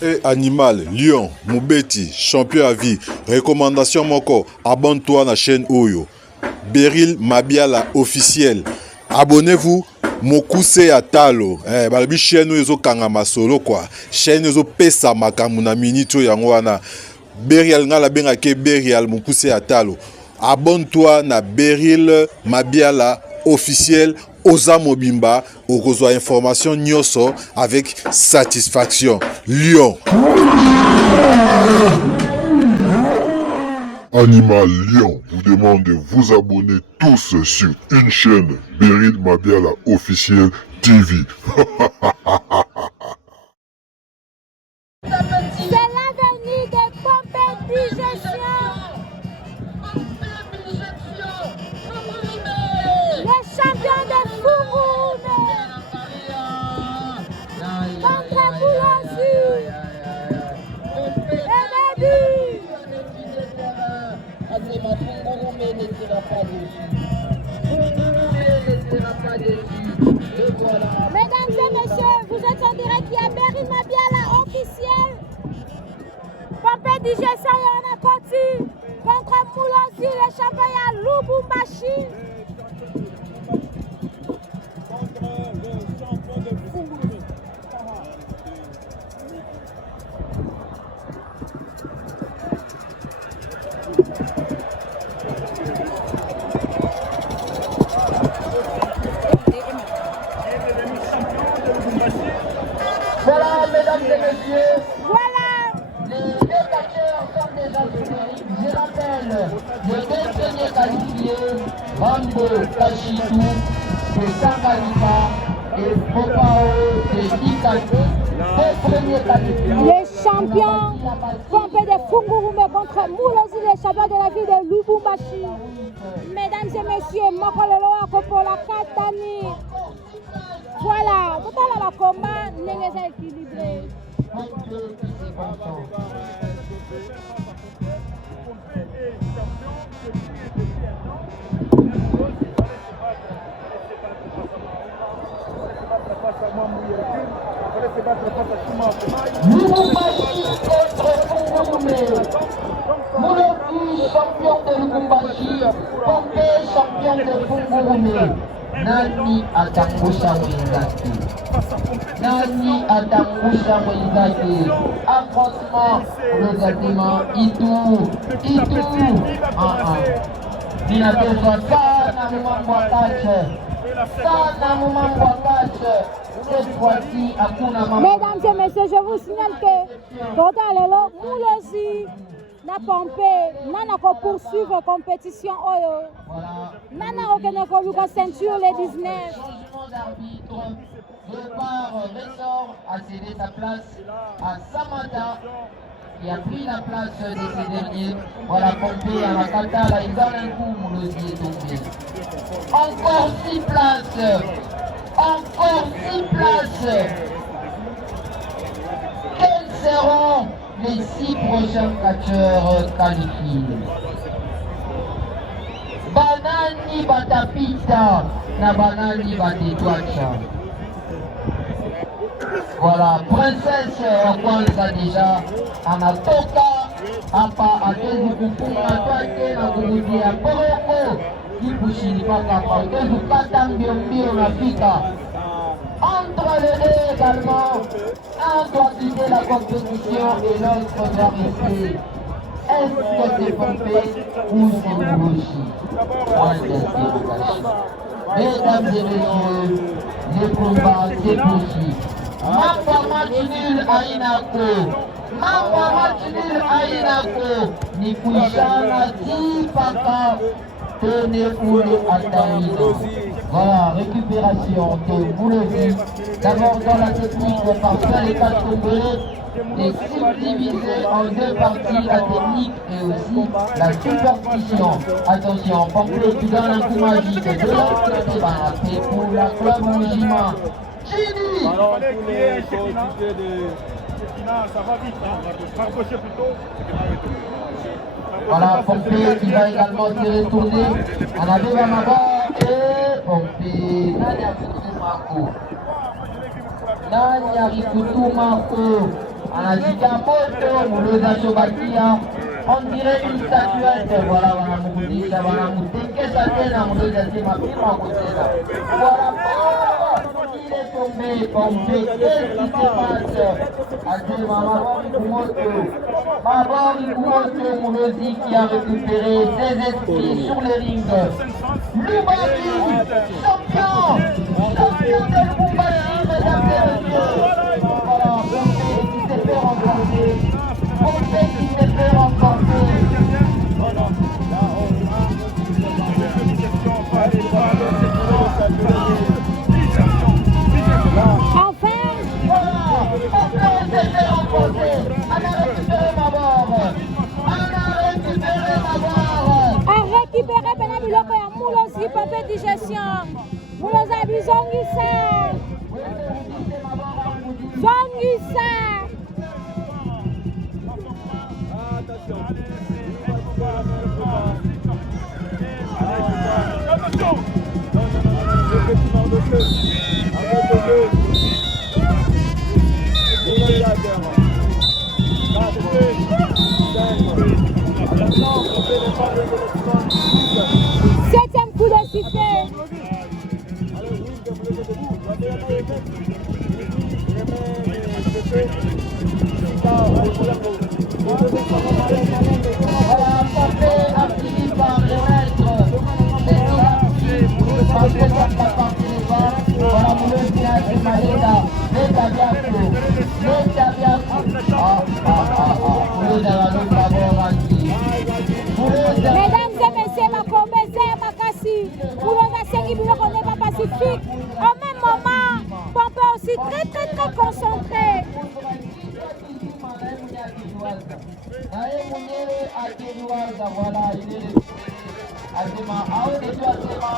Et animal, lion, Moubeti, champion à vie. Recommandation moko, abonne-toi à la chaîne Oyo. Beryl Mabiala officiel. Abonnez-vous. Mokuse Atalo. Balabi chaîne Oyo kangama solo quoi. Chaîne Oyo pesa makamuna minito yangwana. Beryl ngala bengake Beryl Mokuse Atalo. Abonne-toi na Beryl Mabiala officiel. Oza Mobimba, okozwa information nyoso avec satisfaction. Lion. Animal Lion vous demande de vous abonner tous sur une chaîne Beryl Mabiala officiel TV. C'est l'avenir des compétitions. Les champions de Fougoune. Contre Boulanzi. Mesdames et messieurs, vous êtes en direct, il y a Beryl Mabiala officiel. Pompé DJ Sayana Koti contre Moulanzi, les champions à Lubumbashi. Voilà, mesdames et messieurs, Voilà. les deux catcheurs sont déjà soumis. Je rappelle, les deux premiers qualifiés, Rambo Kashitu de Sangalika et Popao de Ikati, deux premiers qualifiés. Les champions Pompé de Fungurume contre Moulanzi, les champions de la ville de Lubumbashi. Mesdames et messieurs, Mokololo Akopola Katani. Voilà, tout à l'heure, la combat n'est équilibré. Lubumbashi contre Fungurume. Moulanzi, champion de Lubumbashi. Pompé, champion de Fungurume. Nani atangusha mwenzake? Nani atangusha mwenzake? Affrontement, regardement, Itou. Ninapezwa sana mambo ya kache. Sana mambo ya kache. Cette fois-ci, hakuna mambo. Mesdames et messieurs, je vous signale que Total Lelo Moulanzi na Pompé, nana ko poursuivre compétition oyo. Nana okene ko luka ceinture les 19. Changement d'arbitre. Départ Ressort a cédé sa place à Samata qui a pris la place de ces derniers. Voilà, Pompé à la Kata, là il donne un coup, Moulanzi est tombé. Encore 6 places. Encore 6 places. Quels seront les 6 prochains catcheurs qualifiés? Banani batapita na banani batetwacha. Voilà, princesse wa kwanza deja anatoka hapa, atezi kufunga twake na kurudia Boroko kipushini mpaka hapa, utezi kukata mbio mbio nafika. Entre les deux également, un doit quitter la compétition et l'autre doit rester. Est-ce que c'est Pompé ou c'est Moulouchi? Point d'interrogation. Mesdames et messieurs, le combat c'est poursuit. Mambo match nul ainako. Mambo match nul ainako. Ni kuishana tipaka. Tenez pour le Ataïno. Voilà, récupération de Moulouchi. D'abord dans la technique par les 4 tombés. Et subdivisé en 2 parties, la technique et aussi la superstition. Attention, Pompé qui donne un coup magique de l'autre côté, c'est pour la club Mojima. Chini. Alors, tous les coéquipiers de ça va vite, rapprocher plutôt. Voilà, Pompé qui va également se retourner. On avait un avant et Pompé. Nani Arikutu Marco. anashika moto Muloza Shobakia, on dirait une statuette. Voilà, wanamrudisha, wanamtekesa tena Muloza sema pima kutena. Voilà, il est tombé, Pompé, qu'est-ce qui se passe? Asema Mabori Kumoto, Mabori Kumoto, Mulozi qui a récupéré ses esprits sur le ring. Lubaki, champion de Lubumbashi, mesdames et messieurs. Voilà, Pompé qui s'est fait remporter. Pompé qui s'est fait remporter. Enfin, Voilà, Pompé s'est fait remporter. On a récupéré Mabor. On a récupéré Mabor. a récupéré pena biloko ya Mulozi Pompé digestion. Mulozi bizongisa. Zongisa. Attention. Le petit mort de feu. Arrête de feu. Septième coup de sifflet. Voilà, Pompé a fini par remettre parce que ça n'a pas pris les bas. Voilà, Mulozi a fait Maleda, le Tabiaco. Mulozi a l'autre d'abord anti. Mesdames et messieurs, Makombe, Zé, Makassi, Mulozi asengi biloko n'est pas pacifique. Au même moment, Pompé aussi très concentré. naye mwenyewe akiliwaza, voilà, ile asema au ndio asema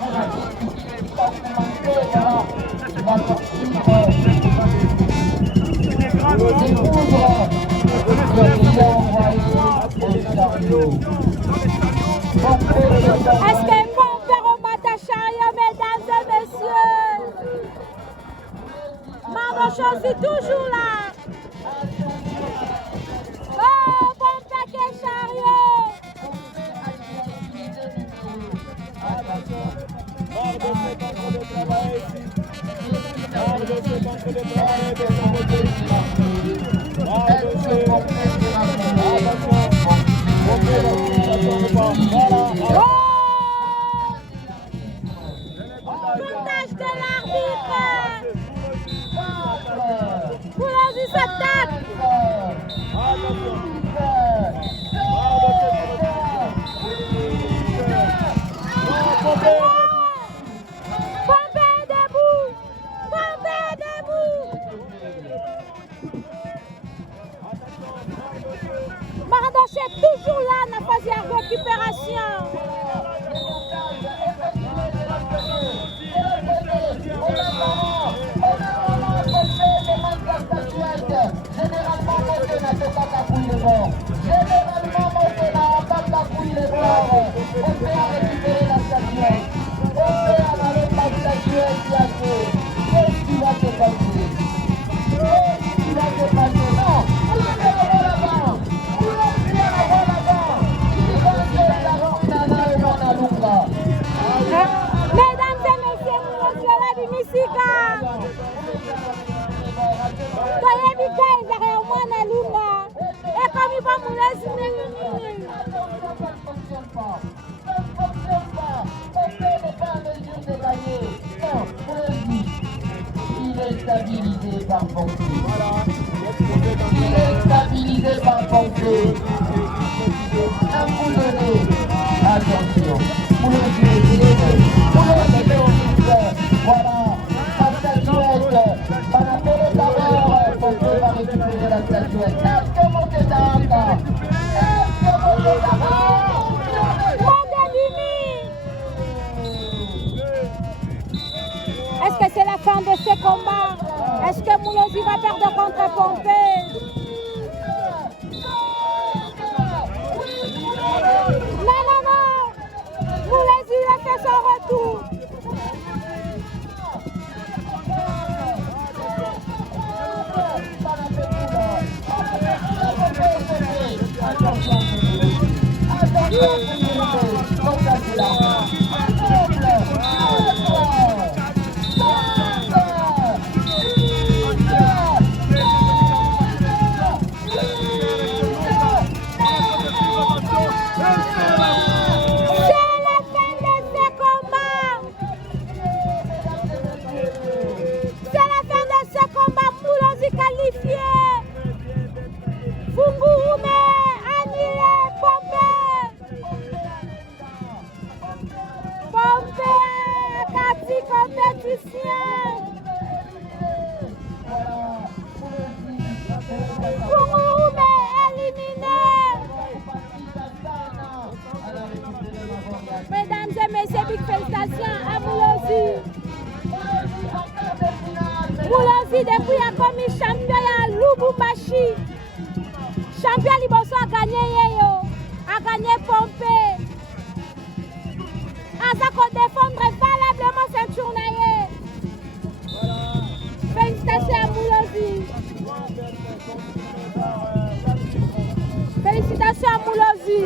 kuna kitu kile kitakumantea la Est-ce que Pompé remonte à chariot, mesdames et messieurs? Maman Chose toujours là. Oh, Pompé qui est chariot. Montage de l'arbitre. Mulozi s'attaque. Pompé est debout. Pompé est debout. Maradochet est toujours là dans la phase de récupération. Généralement, Pompé n'a pas qu'à couiller les bords. Généralement, Pompé n'a pas qu'à couiller les bords. Pompé a récupéré la statuette. Pompé a ramené la statuette qui a fait. Qu'est-ce qui va se passer? Qu'est-ce qui va se passer? Non, vous allez la voir là-bas. Vous allez la voir là-bas. Il va se la rendre et non à Lunga. Mesdames et messieurs, Mulozi la bimisika. Toyebi ka ezaka ya mwana lunga. Ekomi pa Mulozi ndenge. Il est stabilisé par Pompé. Il est stabilisé par Pompé. Un coup donné. Attention. Mulozi est tiré. Mulozi est. Voilà. La statuette. Panapolo d'abord. Pompé va récupérer la statuette. Est-ce que Pompé t'arrête? Est-ce que Pompé t'arrête? Est-ce que c'est la fin de ce combat? Est-ce que Mulozi va perdre contre Pompé? Non. Mulozi a fait son retour. comme champion ya Lubumbashi. Champion Liboso a gagné Yeyo, a gagné Pompé. Azako défendre valablement cette journée. Félicitations à Moulozi. Félicitations à Moulozi.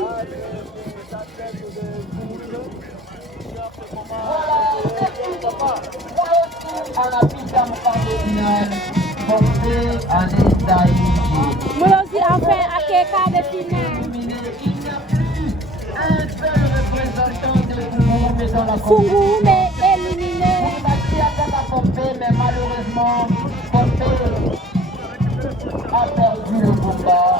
Moulozi enfin à quel quart de finale. Fungurume éliminé. Mais malheureusement, Pompé a perdu le combat.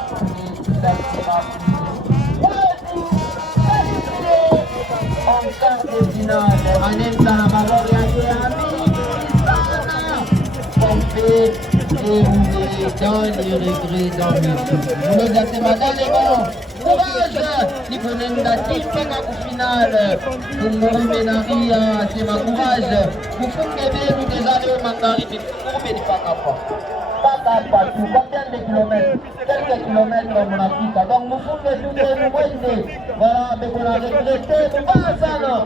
En quart de finale, Anelta la Maloria et Pompé est dans les regrets dans le Vous le êtes madame les bons. Courage! Si vous n'êtes pas finale, vous mourrez Ménaria, c'est ma courage. Vous faites nous déjà aller au Mandari, mais vous ne pas capable. Pas partout, combien de kilomètres? Quelques kilomètres mon Afrique. Donc nous faisons tout de nous. Voilà, mais on a regretté, nous pas ça non.